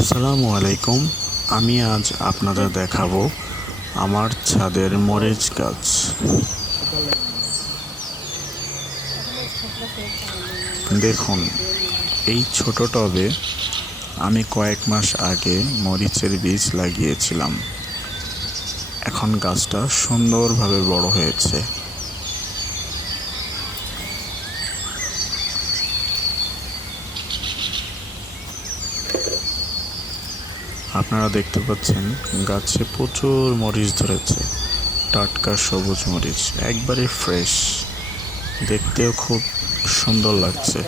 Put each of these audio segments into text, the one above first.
আসসালামু আলাইকুম। আমি আজ আপনাদের দেখাবো আমার ছাদের মরিচ গাছ। দেখুন, এই ছোট টবে আমি কয়েক মাস আগে মরিচের বীজ লাগিয়েছিলাম। এখন গাছটা সুন্দরভাবে বড় হয়েছে। আপনারা দেখতে পাচ্ছেন গাছে প্রচুর মরিচ ধরেছে। টাটকা সবুজ মরিচ, একবারে ফ্রেশ। দেখতেও খুব সুন্দর লাগছে।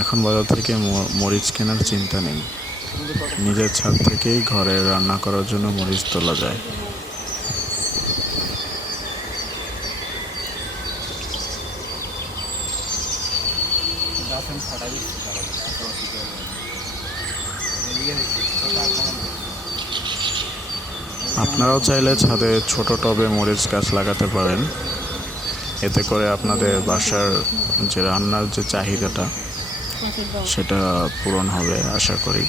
এখন বাজার থেকে মরিচ কেনার চিন্তা নেই। নিজের ছাদ থেকেই ঘরে রান্না করার জন্য মরিচ তোলা যায়। আপনারাও চাইলে ছাদে ছোট টবে মরিচ গাছ লাগাতে পারেন। এতে করে আপনাদের বাসার যে রান্নার যে চাহিদাটা সেটা পূরণ হবে আশা করি।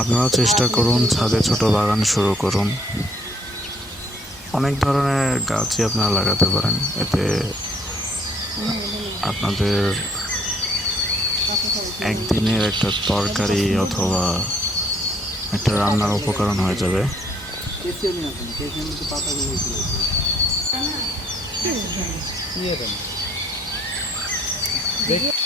আপনারাও চেষ্টা করুন ছাদে ছোট বাগান শুরু করুন। অনেক ধরনের গাছই আপনারা লাগাতে পারেন। এতে আপনাদের একদিনের একটা তরকারি অথবা একটা রান্নার উপকরণ হয়ে যাবে। দেখ